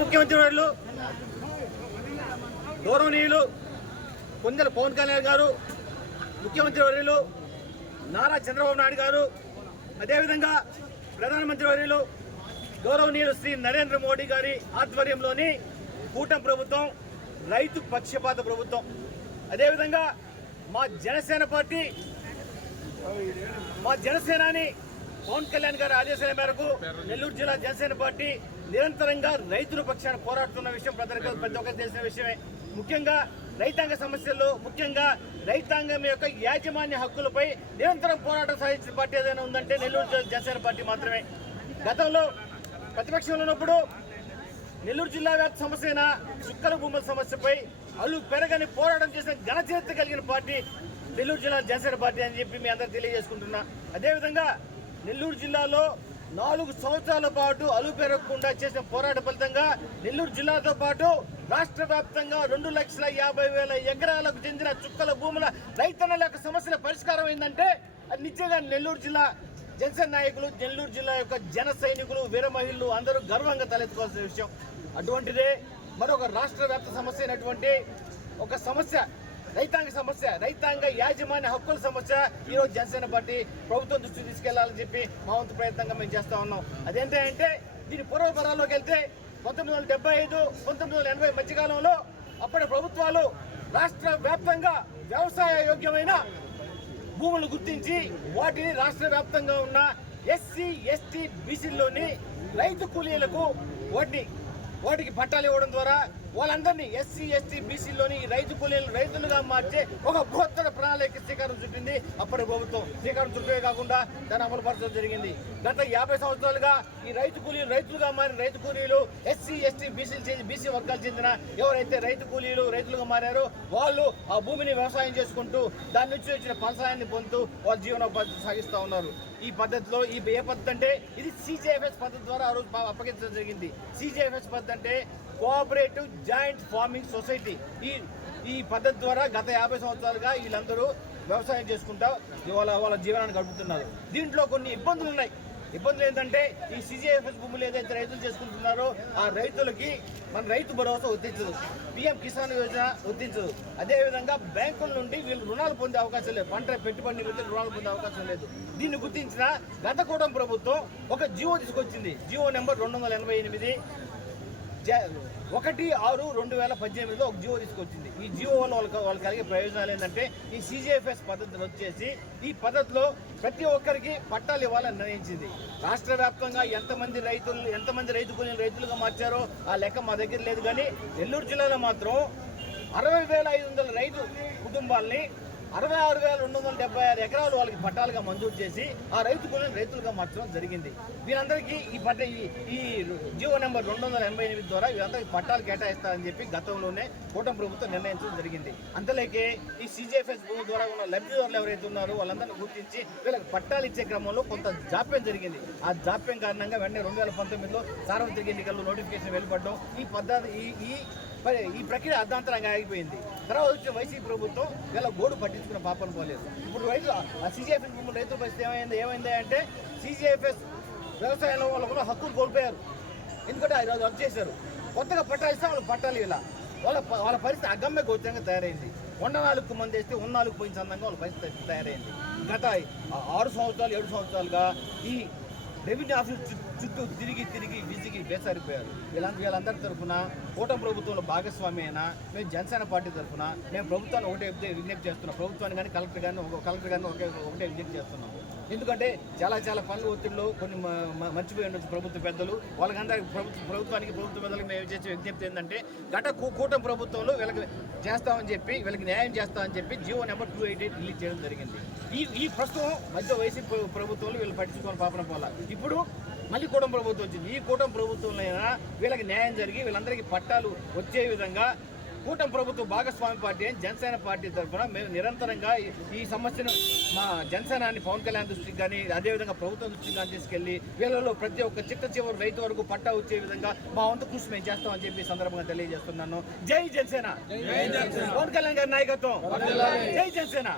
ముఖ్యమంత్రి వర్యులు గౌరవనీయులు కొందల పవన్ కళ్యాణ్ గారు, ముఖ్యమంత్రి వర్యులు నారా చంద్రబాబు నాయుడు గారు, అదేవిధంగా ప్రధానమంత్రి వర్యులు గౌరవనీయులు శ్రీ నరేంద్ర మోడీ గారి ఆధ్వర్యంలోని కూటమి ప్రభుత్వం రైతు పక్షపాత ప్రభుత్వం. అదేవిధంగా మా జనసేనాని పవన్ కళ్యాణ్ గారి ఆదేశాల మేరకు నెల్లూరు జిల్లా జనసేన పార్టీ నిరంతరంగా రైతుల పక్షాన పోరాడుతున్న విషయం ప్రతి ఒక్కరు తెలిసిన విషయమే. ముఖ్యంగా రైతాంగ సమస్యల్లో, ముఖ్యంగా రైతాంగం యొక్క యాజమాన్య హక్కులపై నిరంతరం పోరాటం సాధించిన పార్టీ ఏదైనా ఉందంటే నెల్లూరు జనసేన పార్టీ మాత్రమే. గతంలో ప్రతిపక్షంలో ఉన్నప్పుడు నెల్లూరు జిల్లా వ్యాప్త సమస్య అయిన చుక్కల భూముల సమస్యపై పెరగని పోరాటం చేసిన ఘన చరిత్ర కలిగిన పార్టీ నెల్లూరు జిల్లా జనసేన పార్టీ అని చెప్పి మీ అందరూ తెలియజేసుకుంటున్నా. అదేవిధంగా నెల్లూరు జిల్లాలో 4 సంవత్సరాల పాటు పెరగకుండా చేసిన పోరాట ఫలితంగా నెల్లూరు జిల్లాతో పాటు రాష్ట్ర వ్యాప్తంగా 2,50,000 ఎకరాలకు చెందిన చుక్కల భూముల రైతన్నల యొక్క సమస్యల పరిష్కారం అయిందంటే అది నిజంగా నెల్లూరు జిల్లా జనసేన నాయకులు, నెల్లూరు జిల్లా యొక్క జన సైనికులు, వీర మహిళలు అందరూ గర్వంగా తలెత్తుకోవాల్సిన విషయం. అటువంటిదే మరొక రాష్ట్ర వ్యాప్త సమస్య అయినటువంటి ఒక సమస్య, రైతాంగ సమస్య, రైతాంగ యాజమాన్య హక్కుల సమస్య ఈరోజు జనసేన పార్టీ ప్రభుత్వం దృష్టికి తీసుకెళ్లాలని చెప్పి మా వంతు ప్రయత్నంగా మేము చేస్తా ఉన్నాం. అదేంటంటే దీని పూర్వపరాల్లోకి వెళ్తే 1975, 1980 మధ్యకాలంలో అప్పటి ప్రభుత్వాలు రాష్ట్ర వ్యాప్తంగా వ్యవసాయ యోగ్యమైన భూములు గుర్తించి వాటిని రాష్ట్ర వ్యాప్తంగా ఉన్న ఎస్సీ, ఎస్టీ, బీసీల్లోని రైతు కూలీలకు వాటికి పట్టాలు ఇవ్వడం ద్వారా వాళ్ళందరినీ ఎస్సీ, ఎస్టీ, బీసీలోని రైతు కూలీలు రైతులుగా మార్చే ఒక బృహత్తర ప్రణాళిక శ్రీకారం చుట్టింది అప్పటి ప్రభుత్వం. శ్రీకారం చుట్టమే కాకుండా దాన్ని అమలుపరచడం జరిగింది. గత 50 సంవత్సరాలుగా ఈ రైతు కూలీలు రైతులుగా మారిన రైతు కూలీలు ఎస్సీ, ఎస్టీ, బీసీ వర్గాలు చెందిన ఎవరైతే రైతు కూలీలు రైతులుగా మారారో వాళ్ళు ఆ భూమిని వ్యవసాయం చేసుకుంటూ దాని నుంచి వచ్చిన ఫలసాయాన్ని పొందుతూ వాళ్ళ జీవనోపాధి సాగిస్తూ ఉన్నారు. ఈ పద్ధతిలో ఏ పద్ధతి అంటే ఇది CJFS పద్ధతి ద్వారా ఆ రోజు అప్పగించడం జరిగింది. CJFS పద్ధతి అంటే కోఆపరేటివ్ జాయింట్ ఫార్మింగ్ సొసైటీ. ఈ పద్ధతి ద్వారా గత 50 సంవత్సరాలుగా వీళ్ళందరూ వ్యవసాయం చేసుకుంటా వాళ్ళ జీవనాన్ని గడుపుతున్నారు. దీంట్లో కొన్ని ఇబ్బందులు ఉన్నాయి. ఇబ్బందులు ఏంటంటే ఈ CJFS భూములు ఏదైతే రైతులు చేసుకుంటున్నారో ఆ రైతులకి మన రైతు భరోసా వర్తించదు, PM కిసాన్ యోజన వర్తించదు. అదేవిధంగా బ్యాంకుల నుండి వీళ్ళు రుణాలు పొందే అవకాశం లేదు, పంట పెట్టుబడి రుణాలు పొందే అవకాశం లేదు. దీన్ని గుర్తించిన గత కూటమి ప్రభుత్వం ఒక జియో తీసుకొచ్చింది. జియో నెంబర్ 288 1/6/2018లో ఒక జియో తీసుకొచ్చింది. ఈ జియో వల్ల వాళ్ళకి కలిగే ప్రయోజనాలు ఏంటంటే ఈ CJFS పద్ధతి వచ్చేసి ఈ పద్ధతిలో ప్రతి ఒక్కరికి పట్టాలు ఇవ్వాలని నిర్ణయించింది. రాష్ట్ర వ్యాప్తంగా ఎంతమంది రైతు కూలీలు రైతులుగా మార్చారో ఆ లెక్క మా దగ్గర లేదు. కానీ నెల్లూరు జిల్లాలో మాత్రం 60,500 రైతు కుటుంబాలని 66,276 ఎకరాలు వాళ్ళకి పట్టాలుగా మంజూరు చేసి ఆ రైతు కూలీలను రైతులుగా మార్చడం జరిగింది. వీరందరికీ ఈ జియో నెంబర్ 288 ద్వారా వీరందరికీ పట్టాలు కేటాయిస్తారని చెప్పి గతంలోనే కూటమి ప్రభుత్వం నిర్ణయించడం జరిగింది. అంతలోకే ఈ CJFS భూమి ద్వారా ఉన్న లబ్ధిదారులు ఎవరైతే ఉన్నారో వాళ్ళందరినీ గుర్తించి వీళ్ళకి పట్టాలు ఇచ్చే క్రమంలో కొంత జాప్యం జరిగింది. ఆ జాప్యం కారణంగా వెంటనే 2019లో సార్వత్రిక ఎన్నికల్లో నోటిఫికేషన్ వెలువడడం ఈ ప్రక్రియ అర్ధాంతరంగా ఆగిపోయింది. తర్వాత వచ్చిన వైసీపీ ప్రభుత్వం వీళ్ళ గోడు పట్టించుకున్న పాపను పోలేదు. ఇప్పుడు CJFS భూములు రైతుల పరిస్థితి ఏమైంది అంటే CJFS వ్యవసాయంలో వాళ్ళు కూడా హక్కులు కోల్పోయారు. ఎందుకంటే ఈరోజు వర్క్ చేశారు. కొత్తగా పట్టాలు ఇస్తే వాళ్ళు పట్టాలు ఇలా వాళ్ళ పరిస్థితి అగమ్య గోచరంగా తయారైంది. 4 మంది వేస్తే 4 పోయిన సందంగా వాళ్ళ పరిస్థితి తయారైంది. గత 6 సంవత్సరాలు 7 సంవత్సరాలుగా ఈ రెవెన్యూ ఆఫీస్ చుట్టూ తిరిగి విసిగి వేసారిపోయారు. వీళ్ళందరి తరఫున కూటమి ప్రభుత్వంలో భాగస్వామి అయినా మేము జనసేన పార్టీ తరఫున మేము ప్రభుత్వాన్ని ఒకటే విజ్ఞప్తి చేస్తున్నాం. ప్రభుత్వాన్ని కానీ కలెక్టర్ గారిని ఒకటే విజ్ఞప్తి చేస్తున్నాం. ఎందుకంటే చాలా పనులు ఒత్తిడిలో కొన్ని మర్చిపోయి ఉండొచ్చు ప్రభుత్వ పెద్దలు. వాళ్ళకందరికీ ప్రభుత్వ పెద్దలకు మేము చేసే విజ్ఞప్తి ఏంటంటే గత కూటమి ప్రభుత్వంలో వీళ్ళకి చేస్తామని చెప్పి వీళ్ళకి న్యాయం చేస్తామని చెప్పి జియో నెంబర్ 288 రిలీజ్ చేయడం జరిగింది. ఈ ప్రస్తుతం మధ్య వైసీపీ ప్రభుత్వంలో వీళ్ళు పట్టించుకోని పాపన పోలా. ఇప్పుడు మళ్ళీ కూటమి ప్రభుత్వం వచ్చింది. ఈ కూటమి ప్రభుత్వంలో అయినా వీళ్ళకి న్యాయం జరిగి వీళ్ళందరికీ పట్టాలు వచ్చే విధంగా కూటమి ప్రభుత్వ భాగస్వామి పార్టీ అని జనసేన పార్టీ తరఫున మేము నిరంతరంగా ఈ సమస్యను మా జనసేనాన్ని పవన్ కళ్యాణ్ దృష్టికి కానీ అదేవిధంగా ప్రభుత్వం దృష్టికి కానీ తీసుకెళ్లి వీళ్ళలో ప్రతి ఒక్క చివరి రైతు వరకు పట్టా వచ్చే విధంగా మా వంతు కృషి మేము చేస్తామని చెప్పి సందర్భంగా తెలియజేస్తున్నాను. జై జనసేన, పవన్ కళ్యాణ్ గారి నాయకత్వం, జై జనసేన.